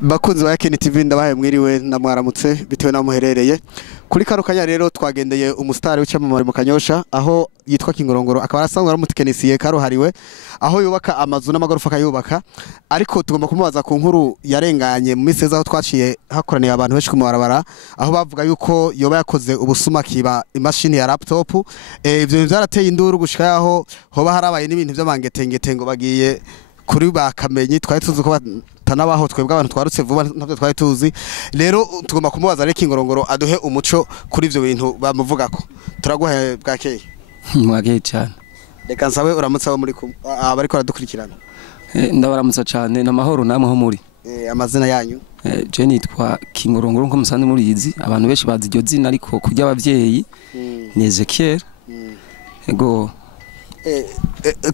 Bakunzi ba Yakini TV ndabaye mwiriwe namwaramutse bitewe na muherereye kuri kano kanya rero twagendeye umustar w'icamamare mu Kanyosha aho yitwa Kingorongoro akaba arasanzwe ari umutekinisiye karuhariwe aho yubaka amazu n'amagorofa akayubaka ariko tugomba kumubaza ku nkuru yarenganye mu miseza aho twaciye hakoraniye abantu benshi ku mabarabara aho bavuga yuko yoba yakoze ubusuma kiba imashini ya laptop ivyo byarateye induru gushika yaho hoba harabaye n'ibintu by'amangetengete ngo bagiye kuri bakamenyi twari tuzi ko tanabaho twebwe abantu twarutse vuba ntavyo twari tuzi rero tugomba kumubaza rero Kingorongoro aduhe umuco kuri ivyo bintu bamuvugako turaguhe bwakeye mwageye cyane reka nsabe uramutse abo muri abariko aradukurikirana ndabaramutsa cyane namahoro namwe ho muri amazina yanyu je nitwa Kingorongoro nko musanze muri yizi abantu benshi bazi iryo zina ariko kujya abavyeyi ni Ezekiel ego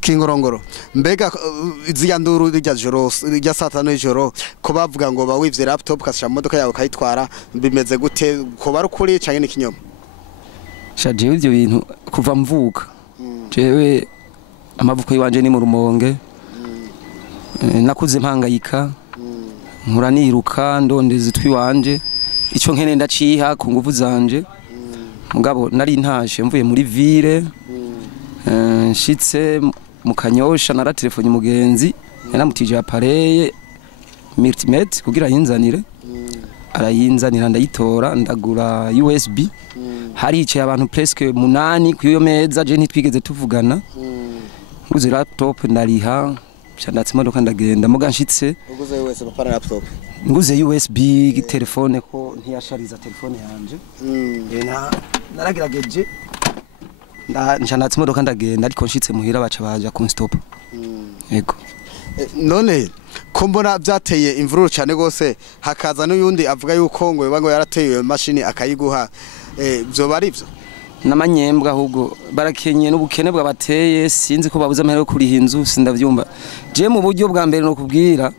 Kingorongoro mbega ziya nduru rya joro rya satano ijoro ko bavuga ngo bawivye laptop kasha modoka yawe kayitwara bimeze gute ko barukuri canke n'ikinyoma shaje ivyo bintu kuva mvuka jewe amavuko yiwanje ni mu Rumonge nakuze mpangayika nkura niruka ndondeze twiwanje ico nkene ndaciha ku nguvu zanje mugabo nari ntashe mvuye muri ville nshitse mu Kanyosha nara telefone umugenzi yanamutije appareil multimet kugira yinzanire arayinzanira ndayitora ndagura USB hari ice abantu presque 8 kuyo meza je ntitwigeze tuvugana nguze laptop ndariha cyandatse imodoka ndagenda muga nshitse uguze USB para laptop nguze USB telefone ko ntiyashariza telefone yanje naragerageje ncyandatse imodoka ndagenda ariko nshitse muhira baca baja ku stop yego none ko mbona byateye imvururu cyane gose hakaza n'uyundi avuga yuko ngo bango yarateye iyo mashini akayiguha byo bari byo namanyembwa ahubwo barakenye n'ubukene bwabateye sinzi ko babuze amahero kuri hinzu sindavyumva je mu buryo bwa mbere no kubwira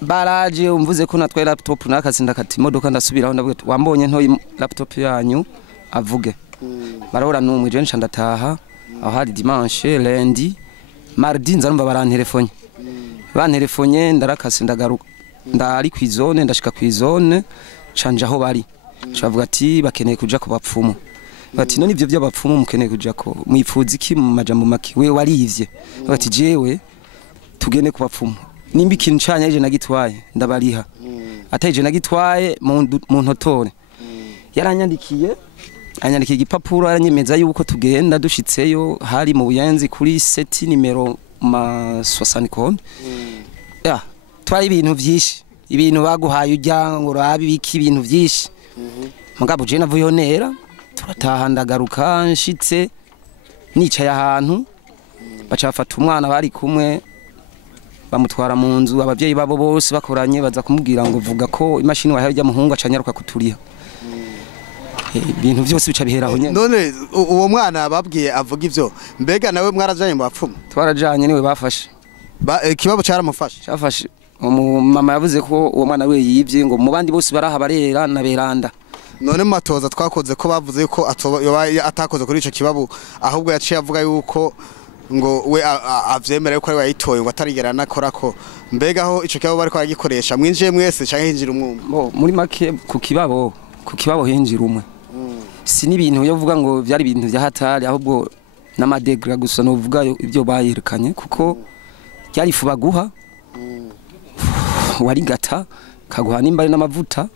baraje umvuze ko natwaye laptop nakazinda kati imodoka ndasubiraho ndavuga wambonye nto laptop yanyu avuge barahora numwe je ncandataha aho hari dimanche lundi mardi nzarumva barantelefone bantelefone ndarakase ndagaruka ndari kwizone ndashika kwizone canje aho bari bavuga ati bakeneye kuja ku bapfumu bati none ivyo by'abapfumu mukeneye kuja ko mwipfuza iki mu majambo maki we warivye bati jewe tugende ku bapfumu nimba ikintu canya je nagitwaye ndabariha ataje nagitwaye mu ntotore yaranyandikiye anyandika igipapuro aranyemeza yuko tugenda dushitseyo hari mu Buyenzi kuri seti nimero ma 60 ya twari ibintu byinshi ibintu baguhaye ujya ngo rabi biki ibintu byinshi mugabo je navuyo nera turataha ndagaruka nshitse nicaye ahantu bacafata umwana bari kumwe bamutwara mu nzu abavyeyi babo bose bakoranye baza kumubwira ngo vuga ko imashini wahaye rya muhungu acanyaruka kuturiha ibintu byose bica biheraho nyene none uwo mwana babwiye avuga ivyo mbega nawe mwarajanye mu bapfumu twarajanye niwe bafashe kibabo caramufashe cyafashe mama yavuze ko uwo mwana we yivye ngo mu bandi bose baraha barera na beranda none matoza twakoze ko bavuze ko atakoze kuri ico kibabo ahubwo yaciye avuga yuko ngo we avyemera yuko ari yayitoye ngo atarigera nakora ko mbega aho ico kibabo bariko aragikoresha mwinjiye mwese canke hinjira umwumwe muri make ku kibabo hinjira umwe si n'ibintu yavuga ngo byari ibintu bya hatari ahubwo n'amadegra gusa no vuga ibyo bayerekanye kuko byari fuba guha wari gata kaguha nimba ari n'amavuta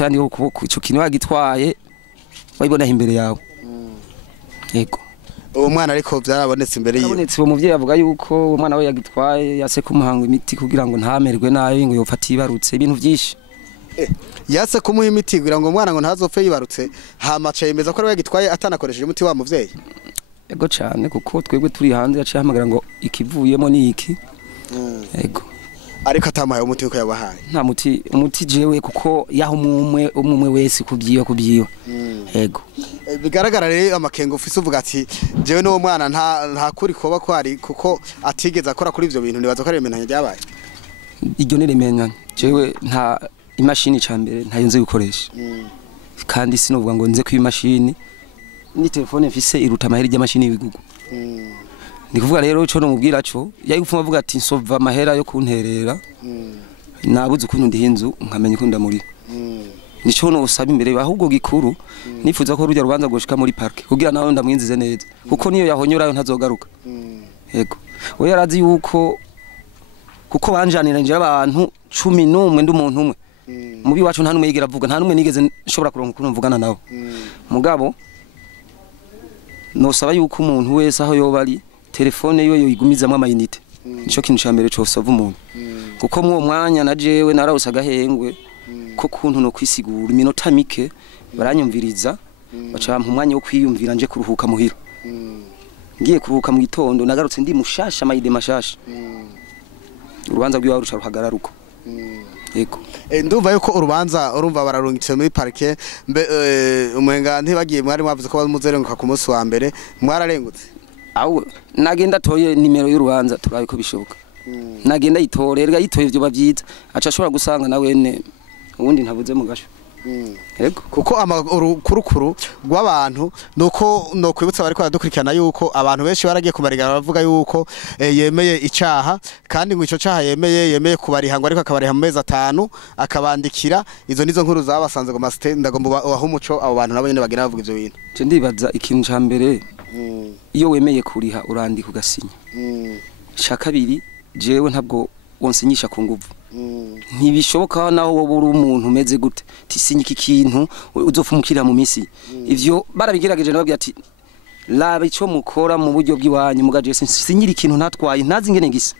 yandi yo kuboko ico kintu bagitwaye wayibona imbere yawe yego uwo mwana ariko byarabonetse imbere yiwe abonetse uwo muvyeyi avuga yuko uwo mwana we yagitwaye yase kumuhanga imiti kugira ngo ntamerwe nayo ngo yofata ibarutse ibintu byinshi yase kumuha imiti kugira ngo umwana ngo ntazopfe yibarutse hamaca yemeza ko ari yagitwaye atanakoresheje umuti wa muvyeyi yego cyane kuko twebwe turi hanze yaciye hamagara ngo ikivuyemo ni iki yego ariko atamaye umuti uko yabahaye nta muti umuti jewe kuko yaho umwe wese kubyiwa yego bigaragara rero amakengo ufise uvuga ati jewe no mwana nta kuri koba kwari kuko atigeze akora kuri ivyo bintu nibaza ko ari imenanye ryabaye iryo niremenyanye jewe nta imashini cyambere ntayo nzi gukoresha kandi sinovuga ngo nze ku imashini ni telefone mfise iruta amaheri y'amashini y'ibigugu ni kuvuga rero ico no mubwira cyo yari gupfuma avuga ati nsova amahera yo kunterera nabuze ukuntu ndi hinzu nkamenya ukuntu ndamuri nico no usaba imbere ahubwo gikuru nifuza ko rujya rubanza gushika muri park kugira nawe ndamwinzize neza kuko niyo yahonyorayo ntazogaruka yego we yarazi yuko kuko banjanira nje abantu 11 ndi umuntu umwe mubi wacu nta numwe yigira avuga nta numwe nigeze nshobora kuronka ukuntu mvugana nawe mugabo no saba yuko umuntu wese aho yoba ari telefone yo yigumizamwe amayinite nico kintu cyambere cyo sava umuntu kuko mu mwanya na jewe narawusaga hengwe ko kuntu no kwisigura iminota mike baranyumviriza bacampa umwanya wo kwiyumvira nje kuruhuka muhira ngiye kuruhuka mu gitondo nagarutse ndi mushasha amayide mashasha urubanza rw'iwawe rusha ruhagararuko yego ndumva yuko urubanza urumva bararungitse muri parke umenga ntibagiye mwari mwavuze ko bamuzerenguka ku munsi wa mbere mwararengutse aho nagenda toye nimero y'urubanza turabe ko bishoboka nagenda yitorerwa yitoye byo bavyiza aca ashobora gusanga na wene ubundi ntabuze mu gasho yego kuko amakuru rw'abantu nuko no kwibutsa bari kwaradukurikirana yuko abantu benshi baragiye kubarigana bavuga yuko yemeye icaha kandi ngo ico caha yemeye kubarihangwa ariko akabariha mu mezi 5 akabandikira izo nizo nkuru zabasanze ngo masite ndagomba aho umuco abo bantu nabo nyene bagira bavuga ivyo bintu je ndibaza ikintu ca mbere iyo wemeye kuriha urandika ugasinya ca kabiri jewe ntabwo wonsinyisha ku nguvu ntibishoboka naho wowe uri umuntu umeze gute tisinye iki kintu uzofumukira mu misi ivyo barabigerageje nababwiye ati laba ico mukora mu buryo bw'iwanyu mugaje sinyira ikintu ntatwaye ntazi ingene gisa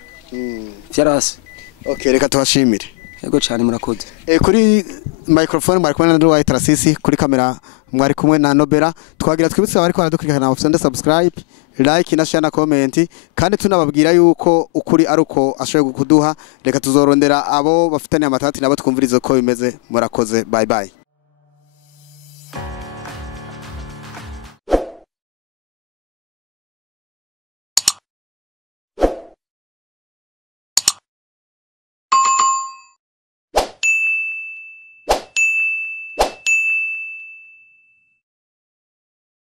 vyarase okay reka tubashimire yego cyane murakoze kuri microphone mwari kumwe na Ndwa Trasisi kuri kamera mwari kumwe na Nobera twagira twibutse abari kwaradukurikirana bafite subscribe like na share na comment kandi tunababwira yuko ukuri ari uko ashoboye kuduha reka tuzorondera abo bafitanye amatati nabo twumvirize ko bimeze murakoze bye bye